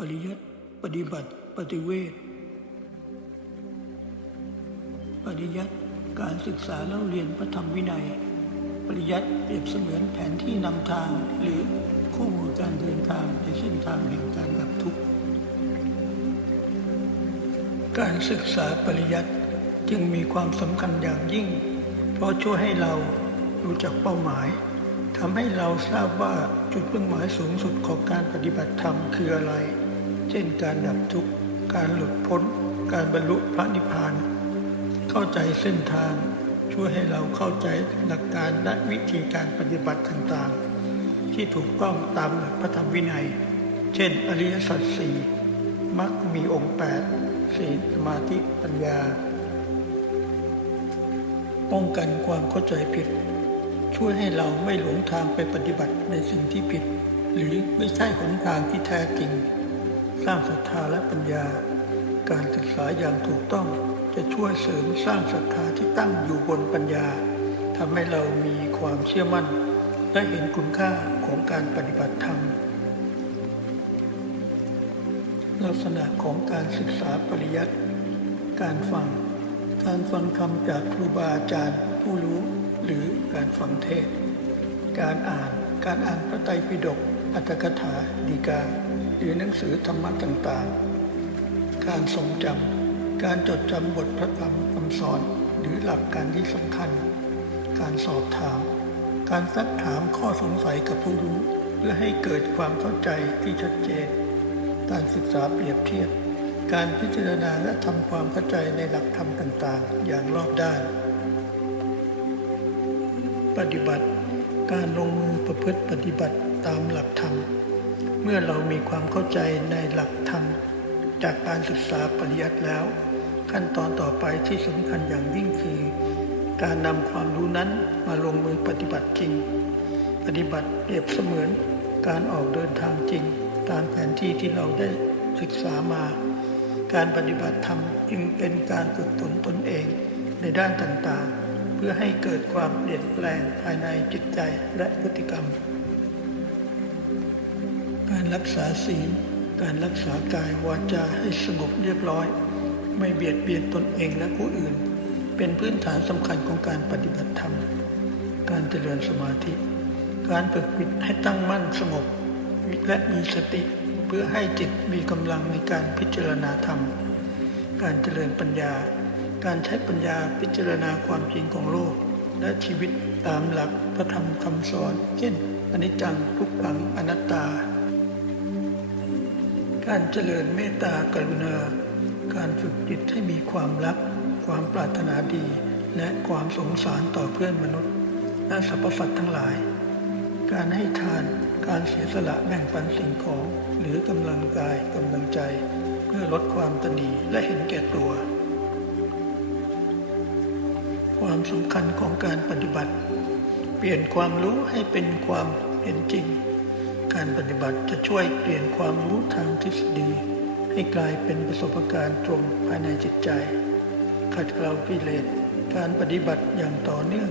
ปริยัติปฏิบัติปฏิเวทปริยัติการศึกษาเล่าเรียนพระธรรมวินัย ปริยัติเปรียบเสมือนแผนที่นำทางหรือคู่มือการเดินทางในเส้นทางแห่งการดับทุกข์การศึกษาปริยัติจึงมีความสำคัญอย่างยิ่ง เพราะช่วยให้เรารู้จักเป้าหมายทำให้เราทราบว่าจุดมุ่งหมายสูงสุดของการปฏิบัติธรรมคืออะไร เช่นการดับทุกข์ การหลุดพ้น การบรรลุพระนิพพาน เข้าใจเส้นทาง ช่วยให้เราเข้าใจหลักการและวิธีการปฏิบัติต่างๆ ที่ถูกต้องตามหลักพระธรรมวินัย เช่น อริยสัจสี่มรรคมีองค์แปดศีลสมาธิปัญญา ป้องกันความเข้าใจผิด ช่วยให้เราไม่หลงทางไปปฏิบัติในสิ่งที่ผิด หรือไม่ใช่หนทางที่แท้จริง สร้างศรัทธาและปัญญา การศึกษาอย่างถูกต้องจะช่วยเสริมสร้างศรัทธาที่ตั้งอยู่บนปัญญาทำให้เรามีความเชื่อมั่น และเห็นคุณค่าของการปฏิบัติธรรม ลักษณะของการศึกษาปริยัติ การฟัง การฟังธรรมจากครูบาอาจารย์ผู้รู้หรือการฟังเทศ การอ่าน การอ่านพระไตรปิฎกอัตถกถาดีกา หรือหนังสือธรรมะต่างๆ การทรงจำ การจดจำบทพระธรรมคำสอนหรือหลักการที่สำคัญ การสอบถาม การซักถามข้อสงสัยกับผู้รู้ เพื่อให้เกิดความเข้าใจที่ชัดเจน การศึกษาเปรียบเทียบ การพิจารณาและทำความเข้าใจในหลักธรรมต่างๆ อย่างรอบด้าน ปฏิบัติ การลงมือประพฤติปฏิบัติตามหลักธรรม เมื่อเรามีความเข้าใจในหลักธรรม จากการศึกษาปริยัติแล้ว ขั้นตอนต่อไปที่สำคัญอย่างยิ่งคือ การนำความรู้นั้นมาลงมือปฏิบัติจริง ปฏิบัติเปรียบเสมือนการออกเดินทางจริง ตามแผนที่ที่เราได้ศึกษามา การปฏิบัติธรรมจึงเป็นการฝึกฝนตนเองในด้านต่างๆ เพื่อให้เกิดความเปลี่ยนแปลงภายในจิตใจและพฤติกรรม การรักษาศีล การรักษากายวาจาให้สงบเรียบร้อย ไม่เบียดเบียนตนเองและผู้อื่น เป็นพื้นฐานสำคัญของการปฏิบัติธรรม การเจริญสมาธิ การฝึกจิตให้ตั้งมั่นสงบและมีสติเพื่อให้จิตมีกำลังในการพิจารณาธรรม การเจริญปัญญา การใช้ปัญญาพิจารณาความจริงของโลก และชีวิตตามหลักพระธรรมคำสอน เช่นอนิจจังทุกขังอนัตตา การเจริญเมตตากรุณา การฝึกจิตให้มีความรัก ความปรารถนาดี และความสงสารต่อเพื่อนมนุษย์และสรรพสัตว์ทั้งหลาย การให้ทาน การเสียสละแบ่งปันสิ่งของ หรือกำลังกายกำลังใจ เพื่อลดความตนีและเห็นแก่ตัว ความสำคัญของการปฏิบัติ เปลี่ยนความรู้ให้เป็นความเห็นจริง การปฏิบัติจะช่วยเปลี่ยนความรู้ทางทฤษฎี ให้กลายเป็นประสบการณ์ตรงภายในจิตใจ ขัดเกลากิเลสการปฏิบัติอย่างต่อเนื่อง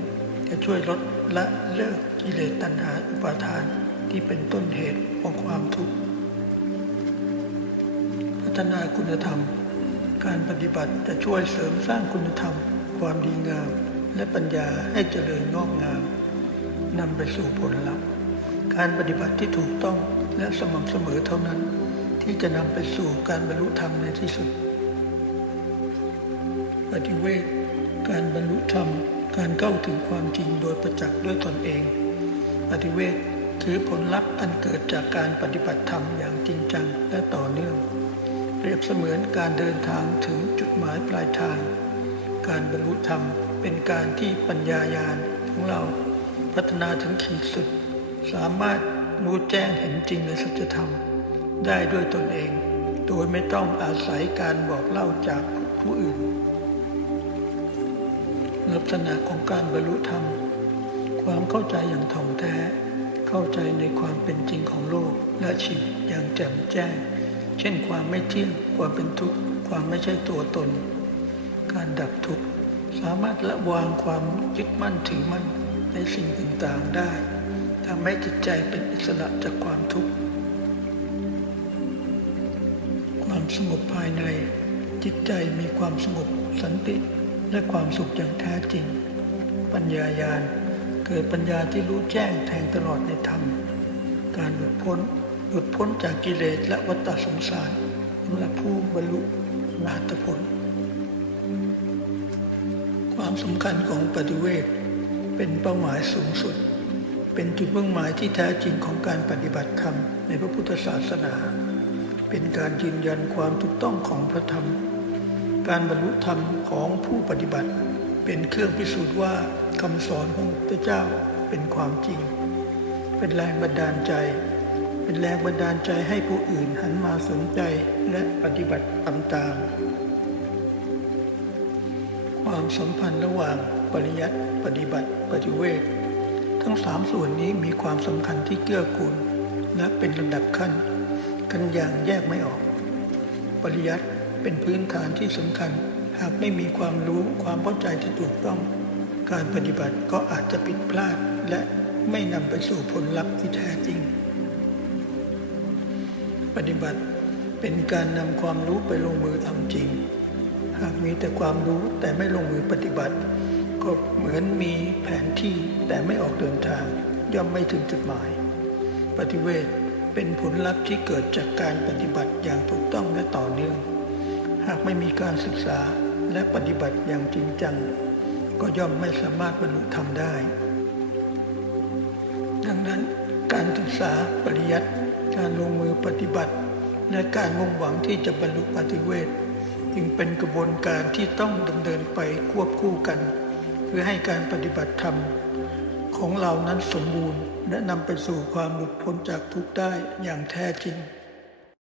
จะช่วยลดละเลิกกิเลสตัณหาอุปาทานที่เป็นต้นเหตุของความทุกข์พัฒนาคุณธรรม การปฏิบัติจะช่วยเสริมสร้างคุณธรรม ความดีงาม และปัญญาให้เจริญงอกงามนำไปสู่ผลลัพธ์ การปฏิบัติที่ถูกต้องและสม่ำเสมอเท่านั้น ที่จะนำไปสู่การบรรลุธรรมในที่สุด ปฏิเวทการบรรลุธรรม การเข้าถึงความจริงโดยประจักษ์ด้วยตนเอง ปฏิเวทคือผลลัพธ์อันเกิดจากการปฏิบัติธรรมอย่างจริงจังและต่อเนื่อง เปรียบเสมือนการเดินทางถึงจุดหมายปลายทาง การบรรลุธรรมเป็นการที่ปัญญายาณของเราพัฒนาถึงขีดสุด สามารถรู้แจ้งเห็นจริงในสัจธรรม ได้ด้วยตนเอง โดยไม่ต้องอาศัยการบอกเล่าจากผู้อื่น ลักษณะของการบรรลุธรรม ความเข้าใจอย่างถ่องแท้ เข้าใจในความเป็นจริงของโลกและชีวิตอย่างแจ่มแจ้ง เช่นความไม่เที่ยงความเป็นทุกข์ความไม่ใช่ตัวตน การดับทุกข์สามารถละวางความยึดมั่นถือมั่นในสิ่งต่างๆได้ ทำให้จิตใจเป็นอิสระจากความทุกข์ ความสงบภายใน จิตใจมีความสงบสันติและความสุขอย่างแท้จริง ปัญญายาณเกิดปัญญาที่รู้แจ้งแทงตลอดในธรรม การหลุดพ้นหลุดพ้นจากกิเลสและวัฏสงสารสำหรับผู้บรรลุอรหัตผล ความสำคัญของปฏิเวทเป็นเป้าหมายสูงสุด เป็นจุดมุ่งหมายที่แท้จริงของการปฏิบัติธรรมในพระพุทธศาสนา เป็นการยืนยันความถูกต้องของพระธรรม การบรรลุธรรมของผู้ปฏิบัติ เป็นเครื่องพิสูจน์ว่าคำสอนของพระเจ้าเป็นความจริง เป็นแรงบันดาลใจ เป็นแรงบันดาลใจให้ผู้อื่นหันมาสนใจและปฏิบัติตามตามความสัมพันธ์ระหว่างปริยัติปฏิบัติปฏิเวท ทั้งสามส่วนนี้มีความสำคัญที่เกื้อกูล และเป็นลำดับขั้น กันอย่างแยกไม่ออก ปริยัติเป็นพื้นฐานที่สำคัญ หากไม่มีความรู้ความเข้าใจที่ถูกต้อง การปฏิบัติก็อาจจะผิดพลาดและไม่นำไปสู่ผลลัพธ์ที่แท้จริง ปฏิบัติเป็นการนำความรู้ไปลงมือทำจริง หากมีแต่ความรู้แต่ไม่ลงมือปฏิบัติ ก็เหมือนมีแผนที่แต่ไม่ออกเดินทาง ย่อมไม่ถึงจุดหมาย ปฏิเวทเป็นผลลัพธ์ที่เกิดจากการปฏิบัติอย่างถูกต้องและต่อเนื่อง หากไม่มีการศึกษาและปฏิบัติอย่างจริงจัง ก็ย่อมไม่สามารถบรรลุธรรมได้ ดังนั้นการศึกษาปริยัติการลงมือปฏิบัติ และการมุ่งหวังที่จะบรรลุปฏิเวทจึงเป็นกระบวนการที่ต้องดำเนินไปควบคู่กัน พื่อให้การปฏิบัติธรรมของเรานั้นสมบูรณ์ และนำไปสู่ความหลุดพ้นจากทุกข์ได้อย่างแท้จริง